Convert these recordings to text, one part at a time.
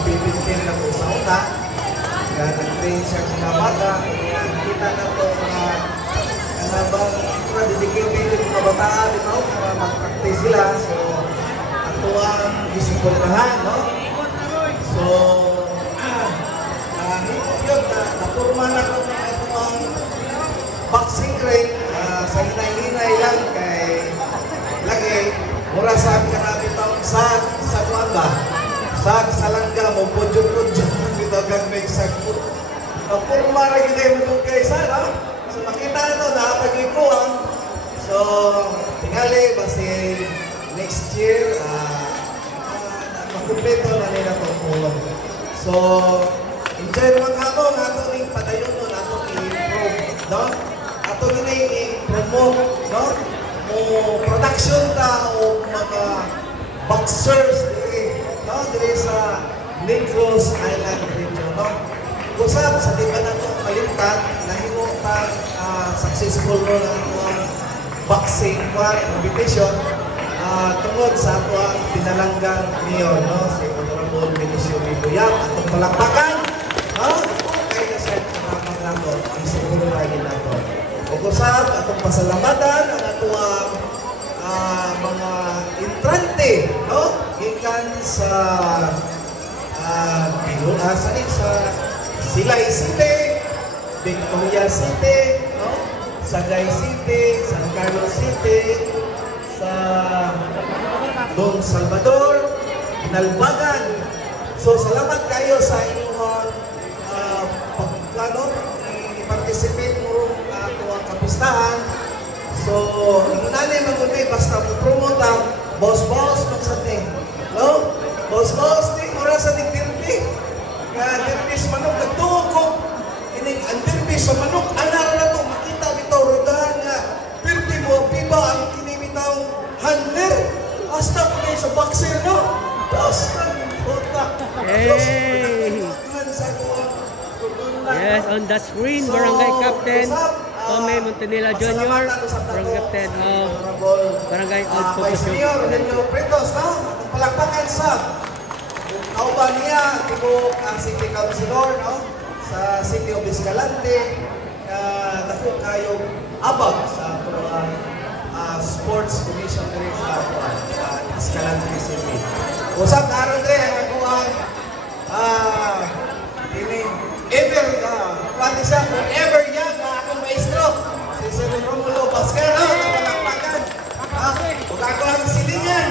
pipintin na po sa una. Kaya nag-train siya ng bata. Kaya kita na po na bang dedicated yung kabataan dito para mag-practice sila. So, ato ang disiplinahan, no? So, yun, napurma na ko na ito ang boxing ring sa hinay-hinay lang kay lagi mura sa akin namin taong sa kuwanda sa langga mo pudyo-pudyo dito gagmig sa napurma na gini mo itong kaysa, no? So makita ito na pag-ikuang so tingali basi next year makumpleto na nila itong kulong. So enjoy naman ako na ito yung padayon nun, ito i-improve, no? Ito yun i-promote, no? O production ta o mga boxers diri, no? Diri sa Negros Island region, no? Kusap, sa di ba na ito kalimtan, nahimo ta successful no na ito ang boxing competition tungod sa ito ang pinalanggang mayor, no? Si Honorable Benicio Bibuyap, atong palakpakan, no? Kaya na siya nakapag nato, ang siguro lagi nato. O kusap, atong pasalamatan, ang ito ang mga entrante, no? Gikan sa sa Silay City, Victoria City, no? Sagay City, San Carlos City, sa Don Salvador, Nalbagan. So, salamat kayo sa inyong i-participate mo ito ang kapistahan. So, inunali magunay, basta promote ang boss-boss magsating. No? Boss-boss, di mura sa nagdirbi. Dirbi sa manok, nagtuog ko. Ang dirbi sa manok, anar na ito, makita bitaw, rodahan nga. Dirbi mo, piba, ang kinimitaw handler. Basta ko kayo sa boxer, no? Basta, puta. Hey! Yes, on the screen, Barangay Captain Tommy Montanilla Jr., Barangay Captain of Barangay Old Vice Mayor, Helio Pretos, no? Palakpakan sa kauban niya, tibok ang City Councilor, no? Sa City of Escalante, dako kayo abag sa Sports Commission rin sa Escalante City. Usap karon rin ang akuang ever, pati siya, forever young, akong maestro, si Sir Romulo Pascal, kapalakpakan. Huwag ako ang silingan,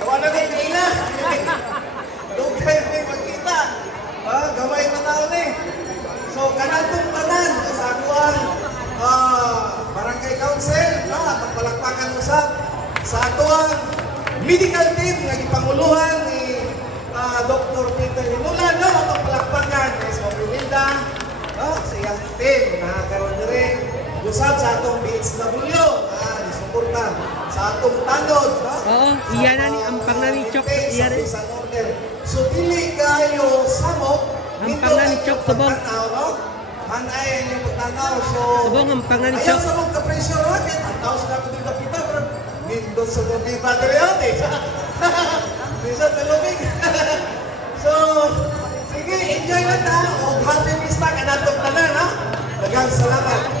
gawa na kayo kaila. Doon kayo may magkita, gamay na taon eh. So, kanatong tanan, sa akuang Barangay Council, kapalakpakan mo sa atuang medical team, nagipanguluhan ni Dr. Peter Himulan, no? Atong palakpakan kay sa Pilinda, no? Sa iyang team, nakakaroon na rin. Usap sa atong BHW, isuporta sa atong tanod, no? Oo, iyan na ni, ampang na ni Chok, iyan na. So, dili kayo samok, ampang na ni Chok, subong. Hanay, yung pagtanaw, so... Subong, ampang na ni Chok. Ayaw sa mong ka-pressure rocket, ang tao sila ko din kapita, pero nindot sa mga battery out, eh. Bisa talubig. So, sige, enjoy lang ta. O happy pista ka natong tanan, ha? Daghang salamat.